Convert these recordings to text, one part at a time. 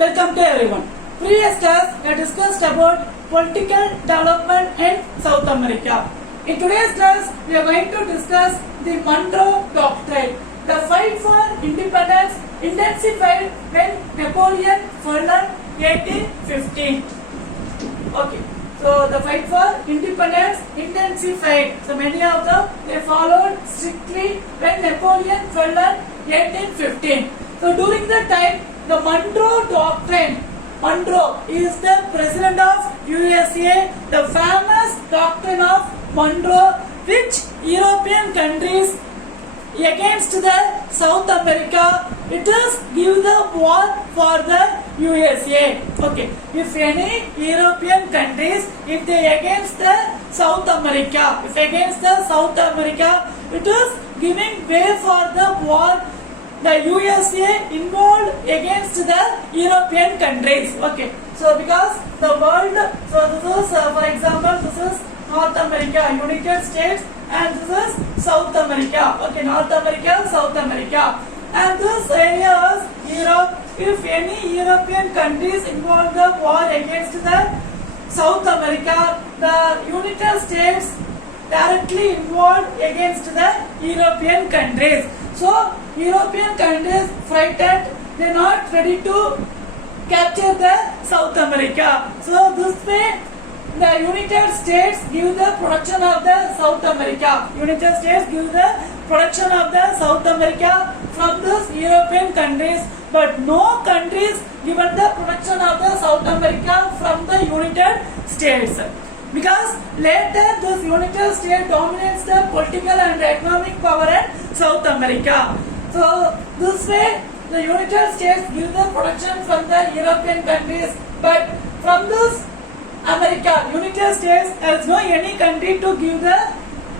Welcome to everyone. Previous class we discussed about political development in South America. In today's class we are going to discuss the Monroe Doctrine. The fight for independence intensified when Napoleon fell in 1815. Okay. So the fight for independence intensified. So many of them they followed strictly when Napoleon fell in 1815. So during the time the Monroe Doctrine. Monroe is the president of USA. The famous doctrine of Monroe, which European countries against the South America, it is give the war for the USA. Okay, if any European countries, if they against the South America, it is giving way for the war. The USA involved against the European countries. Okay, so because the world, so this is for example, this is North America, United States, and this is South America. Okay, North America, South America, and this area is Europe. If any European countries involve the war against the South America, the United States directly involved against the European countries. So European countries frightened, they are not ready to capture the South America. So this way the United States give the protection of the South America. United States give the protection of the South America from these European countries, but no countries given the protection of the South America from the United States. Because later this United States dominates the political and economic power in South America. So this way the United States give the protection from the European countries, but from this America, United States has no any country to give the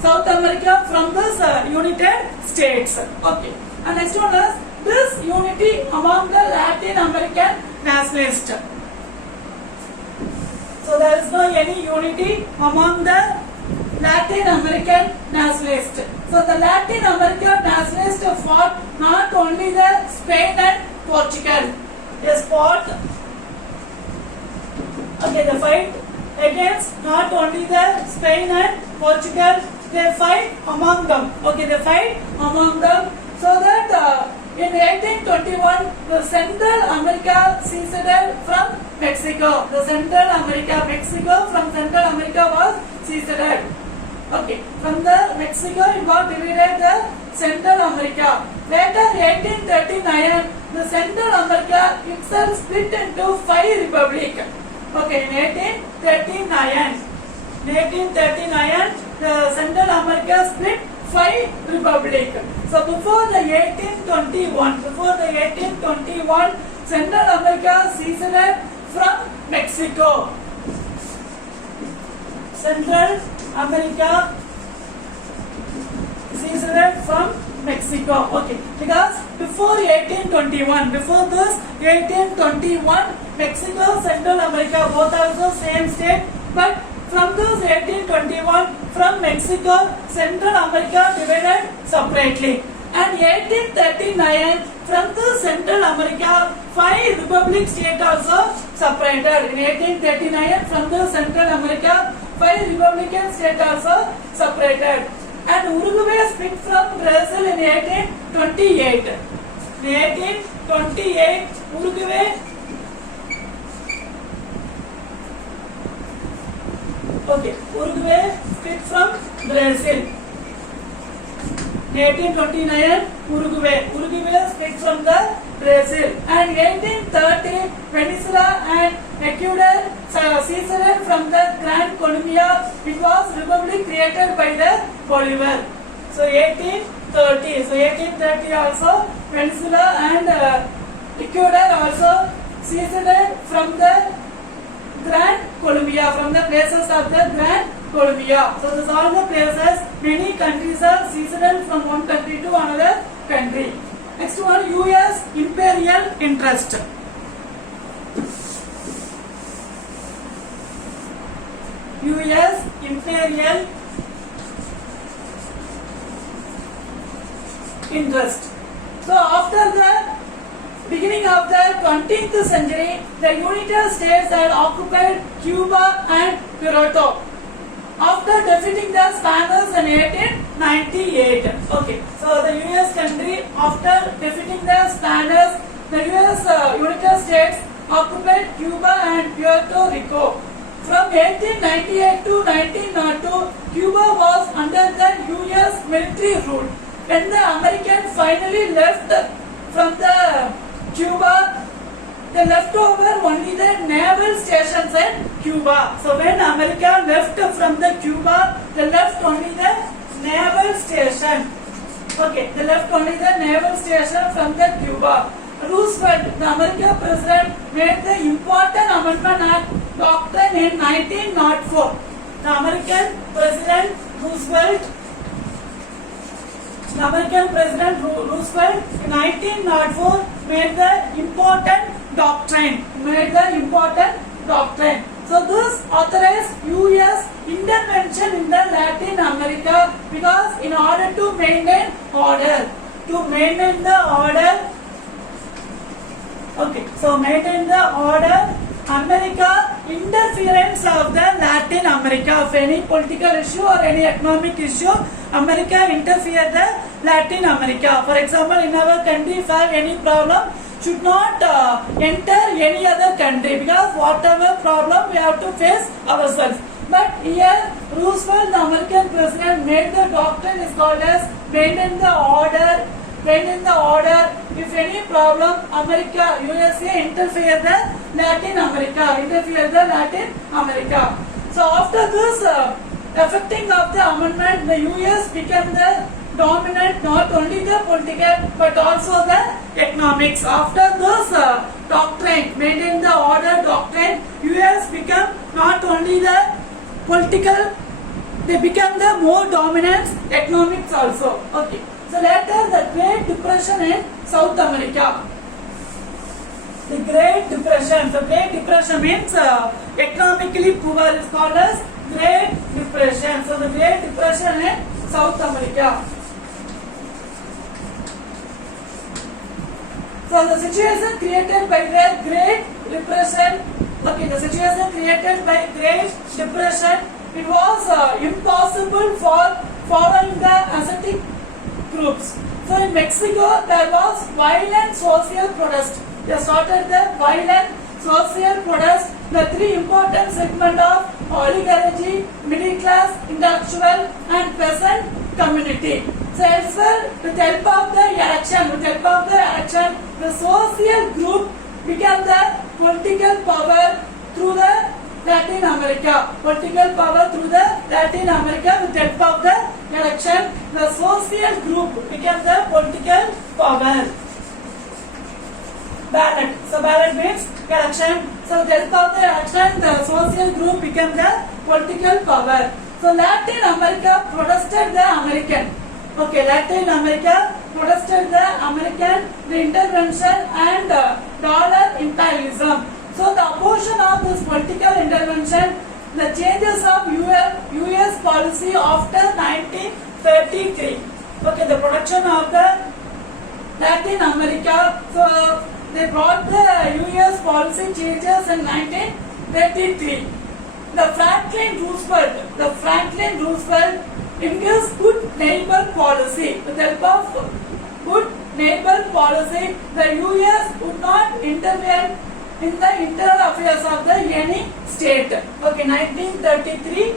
South America from this United States. Okay, and next one is this unity among the Latin American nationalists. So there is no any unity among the Latin American nationalists. So the Latin American nationalists fought not only the Spain and Portugal. They fought, okay, they fight against not only the Spain and Portugal. They fight among them. Okay, they fight among them. So that in 1821, the Central America seceded from Mexico. The Central America, Mexico from Central America was seceded. Okay, from the Mexico it was divided the Central America. Later, 1839, the Central America itself split into 5 republics. Okay, in 1839, the Central America split 5 republics. So before the 1821, Central America seceded from Mexico. Central America seceded from Mexico. Okay, because before 1821, before this 1821, Mexico, Central America both are the same state, but from this 1821, from Mexico, Central America divided separately. And 1839, from the Central America, 5 republic states also separated. In 1839, from the Central America, 5 republican states also separated. And Uruguay split from Brazil in 1828. In 1828, Uruguay. Okay, Uruguay split from Brazil. In 1829, Uruguay split from the Brazil. And 1830, Venezuela and Ecuador seceded from the Gran Colombia. It was republic created by the Bolivar. So 1830 also Venezuela and Ecuador also seceded from the Gran Colombia, from the places of the Gran Colombia. So these are the places. Many countries are seceded from one country to another country. Next one, US imperial interest. US imperial interest. So after the beginning of the 20th century, the United States had occupied Cuba and Puerto after defeating the Spanish in 1898. Okay, so the US country, after defeating the Spanish, the US United States occupied Cuba and Puerto Rico. From 1898 to 1902, Cuba was under the US military rule. When the Americans finally left from the Cuba, they left over only the naval stations in Cuba. So when America left from the Cuba, they left only the naval station. Okay, they left only the naval station from the Cuba. Roosevelt, the American president, made the Important Amendment Act doctrine in 1904. The American President Roosevelt in 1904 made the important doctrine. So this authorized US intervention in the Latin America because in order to maintain the order, America interference of the Latin America of any political issue or any economic issue, America interfere the Latin America. For example, in our country, if have any problem, should not enter any other country because whatever problem we have to face ourselves. But here, Roosevelt, the American president, made the doctrine is called as maintain the order. If any problem, America, USA interfere the Latin America. So after this affecting of the amendment, the US became the dominant not only the political but also the economics. After this doctrine, maintain the order doctrine, US become not only the political, they become the more dominant economics also. Okay. So later the Great Depression in South America. The Great Depression means economically poor is called as Great Depression. So the Great Depression in South America. So the situation created by the Great Depression, it was impossible for following the ascetic groups. So in Mexico there was violent social protest. They started the violent social protest. The three important segments of oligarchy, middle class, intellectual and peasant community. So as well, with help of the election, the social group became the political power through the Latin America. With help of the election, the social group became the political power. Ballot. So ballot means election. So with help of the election, the social group became the political power. So Latin America protested the American. The intervention and dollar imperialism. So the opposition of this political intervention, the changes of US policy after 1933. Okay, the production of the Latin America. So they brought the US policy changes in 1933. The Franklin Roosevelt introduced good neighbor policy. With the help of good neighbor policy, the US would not interfere in the internal affairs of the any state. Okay, 1933,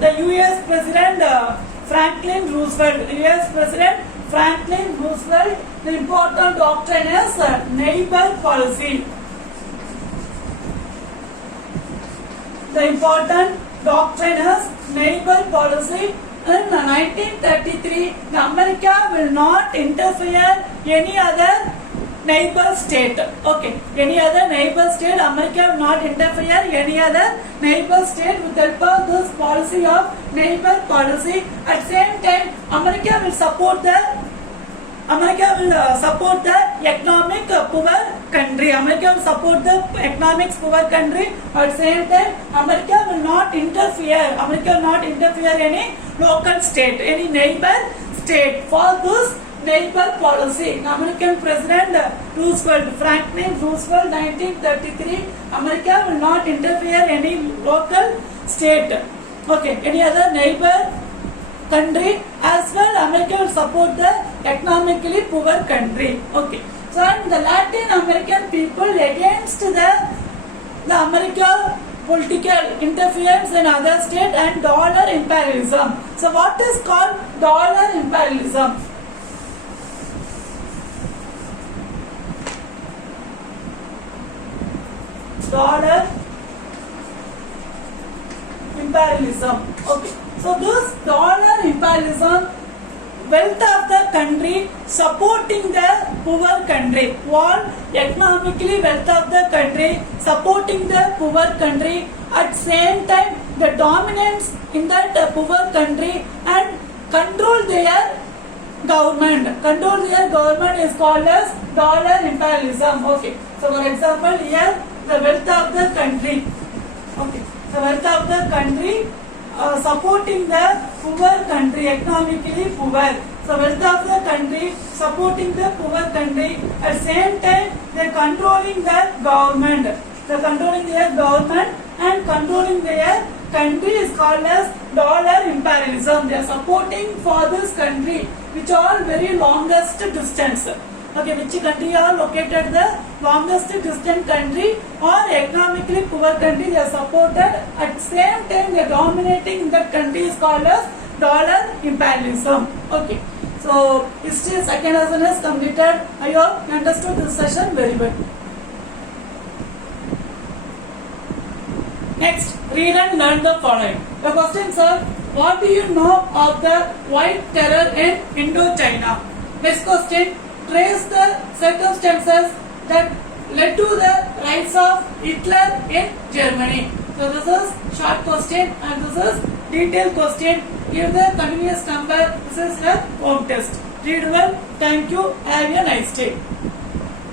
the US President Franklin Roosevelt, the important doctrine is neighbor policy. The important doctrine is neighbor policy. In 1933, America will not interfere any other neighbor state. Okay, any other neighbor state, America will not interfere any other neighbor state with the help of this policy of neighbor policy. At same time, America will support the economic poor country. At same time, America will not interfere any local state, any neighbor state. For this, neighbor policy. American President Roosevelt, Franklin Roosevelt, 1933. America will not interfere any local state. Okay, any other neighbor country as well. America will support the economically poor country. Okay, so and the Latin American people against the America political interference in other state and dollar imperialism. So what is called dollar imperialism? Dollar imperialism. Okay, so this dollar imperialism, wealth of the country supporting the poor country, while economically wealth of the country supporting the poor country, at same time the dominance in that poor country and control their government is called as dollar imperialism. Okay, so for example here the wealth of the country, okay, the wealth of the country supporting the poor country, economically poor. So wealth of the country supporting the poor country, at same time they are controlling their government. They are controlling their government and controlling their country is called as dollar imperialism. They are supporting for this country which are very longest distance. Okay, which country are located the longest distant country or economically poor country, they are supported, at same time they are dominating that country is called as dollar imperialism. Okay, so history second lesson is completed. I hope you understood this session very well. Next, read and learn the following. The questions are: what do you know of the White Terror in Indochina? Next question: trace the circumstances that led to the rise of Hitler in Germany. So this is short question and this is detailed question. Give the continuous number. This is the home test. Read well. Thank you. Have a nice day.